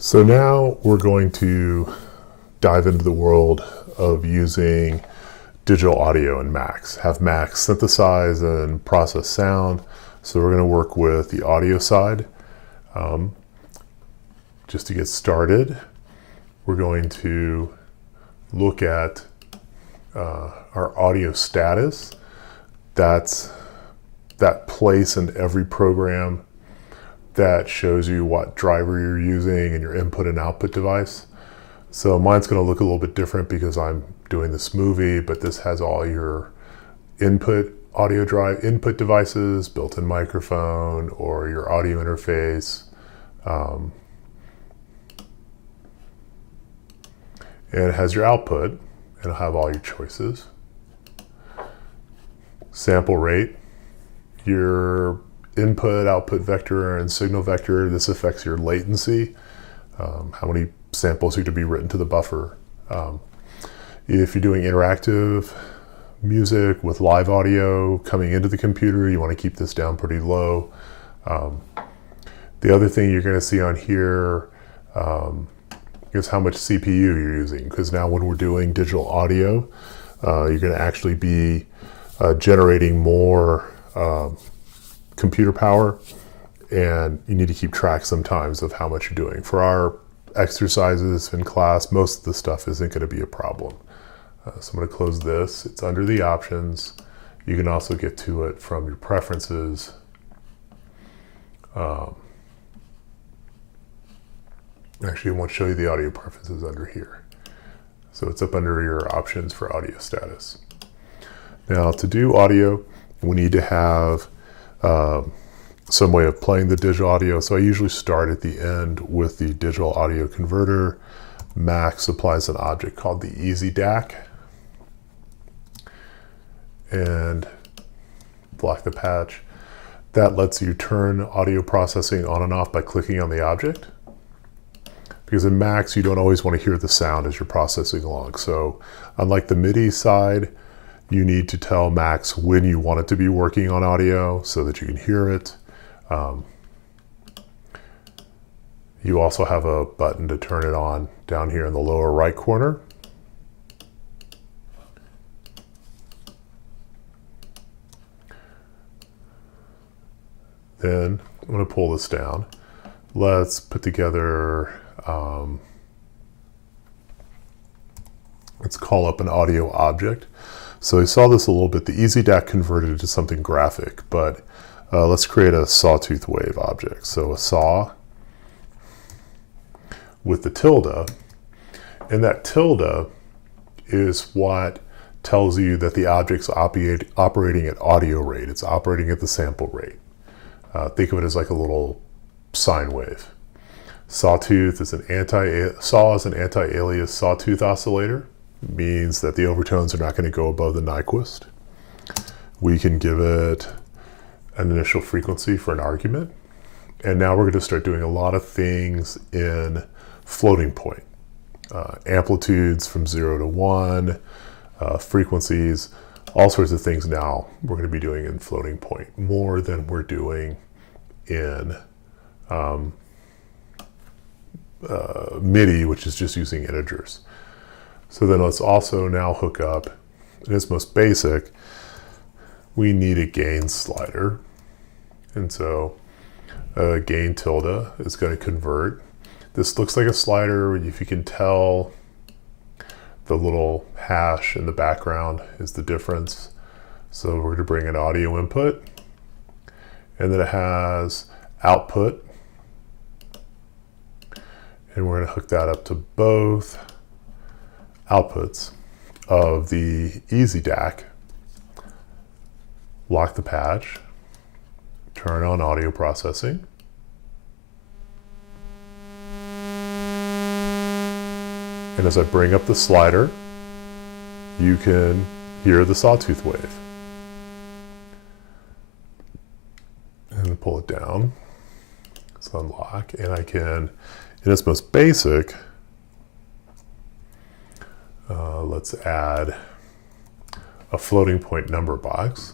So now we're going to dive into the world of using digital audio in Max. Have Max synthesize and process sound. So we're going to work with the audio side. Just to get started, we're going to look at our audio status. That's that place in every program that shows you what driver you're using and your input and output device. So mine's going to look a little bit different because I'm doing this movie, but this has all your input audio drive input devices, built-in microphone, or your audio interface. And it has your output, and it'll have all your choices. Sample rate, your input, output vector, and signal vector. This affects your latency, how many samples need to be written to the buffer. If you're doing interactive music with live audio coming into the computer, you want to keep this down pretty low. The other thing you're going to see on here is how much CPU you're using, because now when we're doing digital audio, you're going to actually be generating more computer power, and you need to keep track sometimes of how much you're doing. For our exercises in class, most of the stuff isn't going to be a problem. So I'm going to close this. It's under the options. You can also get to it from your preferences. Actually, I want to show you the audio preferences under here. So it's up under your options for audio status. Now, to do audio, we need to have some way of playing the digital audio. So I usually start at the end with the digital audio converter. Max supplies an object called the EasyDAC, and block the patch. That lets you turn audio processing on and off by clicking on the object. Because in Max, you don't always want to hear the sound as you're processing along. So unlike the MIDI side, you need to tell Max when you want it to be working on audio so that you can hear it. You also have a button to turn it on down here in the lower right corner. Then I'm going to pull this down. Let's put together, let's call up an audio object. So I saw this a little bit. The EasyDAC converted it to something graphic, but let's create a sawtooth wave object. So a saw with the tilde, and that tilde is what tells you that the object's operating at audio rate. It's operating at the sample rate. Think of it as like a little sine wave. Sawtooth is saw is an anti-alias sawtooth oscillator. Means that the overtones are not going to go above the Nyquist. We can give it an initial frequency for an argument. And now we're going to start doing a lot of things in floating point. Amplitudes from 0 to 1, frequencies, all sorts of things now we're going to be doing in floating point, more than we're doing in MIDI, which is just using integers. So then let's also now hook up, in its most basic, we need a gain slider. And so gain tilde is going to convert. This looks like a slider. If you can tell, the little hash in the background is the difference. So we're going to bring an audio input, and then it has output. And we're going to hook that up to both outputs of the EasyDAC, lock the patch, turn on audio processing, and as I bring up the slider, you can hear the sawtooth wave. And pull it down, let's unlock, and I can, in its most basic, let's add a floating point number box.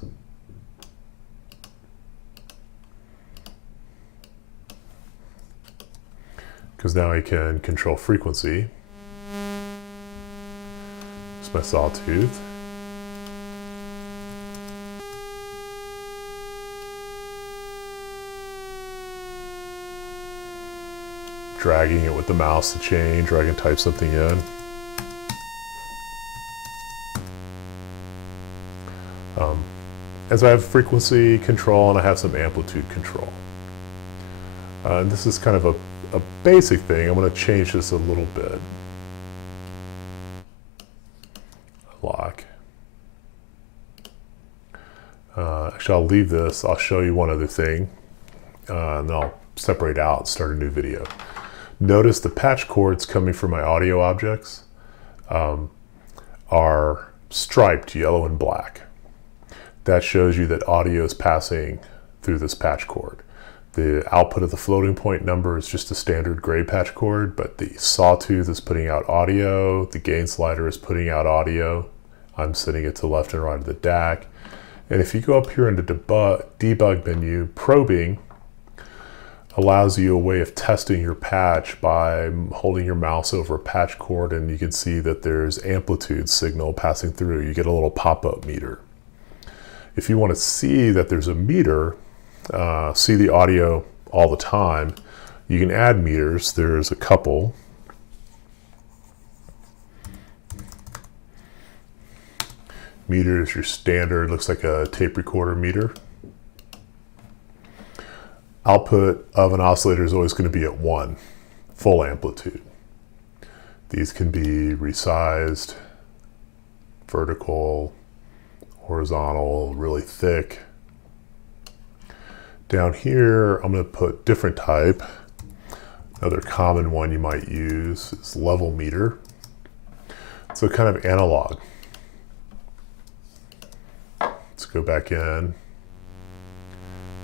because now I can control frequency. It's my sawtooth. Dragging it with the mouse to change, or I can type something in. And so I have frequency control and I have some amplitude control. And this is kind of a basic thing. I'm going to change this a little bit. Lock. Actually, I'll leave this. I'll show you one other thing. And then I'll separate out and start a new video. Notice the patch cords coming from my audio objects are striped yellow and black. That shows you that audio is passing through this patch cord. The output of the floating point number is just a standard gray patch cord, but the sawtooth is putting out audio, the gain slider is putting out audio. I'm setting it to left and right of the DAC. And if you go up here into debug menu, probing allows you a way of testing your patch by holding your mouse over a patch cord, and you can see that there's amplitude signal passing through. You get a little pop-up meter. If you want to see that there's a meter, see the audio all the time, you can add meters. There's a couple. Meter is your standard, looks like a tape recorder meter. Output of an oscillator is always going to be at 1, full amplitude. These can be resized, vertical, horizontal, really thick. Down here, I'm going to put different type. Another common one you might use is level meter. So kind of analog. Let's go back in.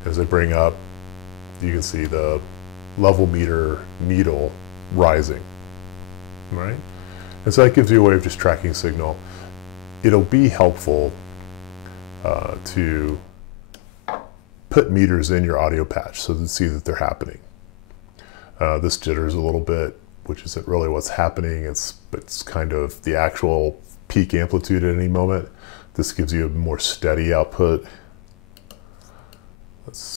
As I bring up, you can see the level meter needle rising, right? And so that gives you a way of just tracking signal. It'll be helpful to put meters in your audio patch so to see that they're happening. This jitters a little bit, which isn't really what's happening. It's kind of the actual peak amplitude at any moment. This gives you a more steady output. Let's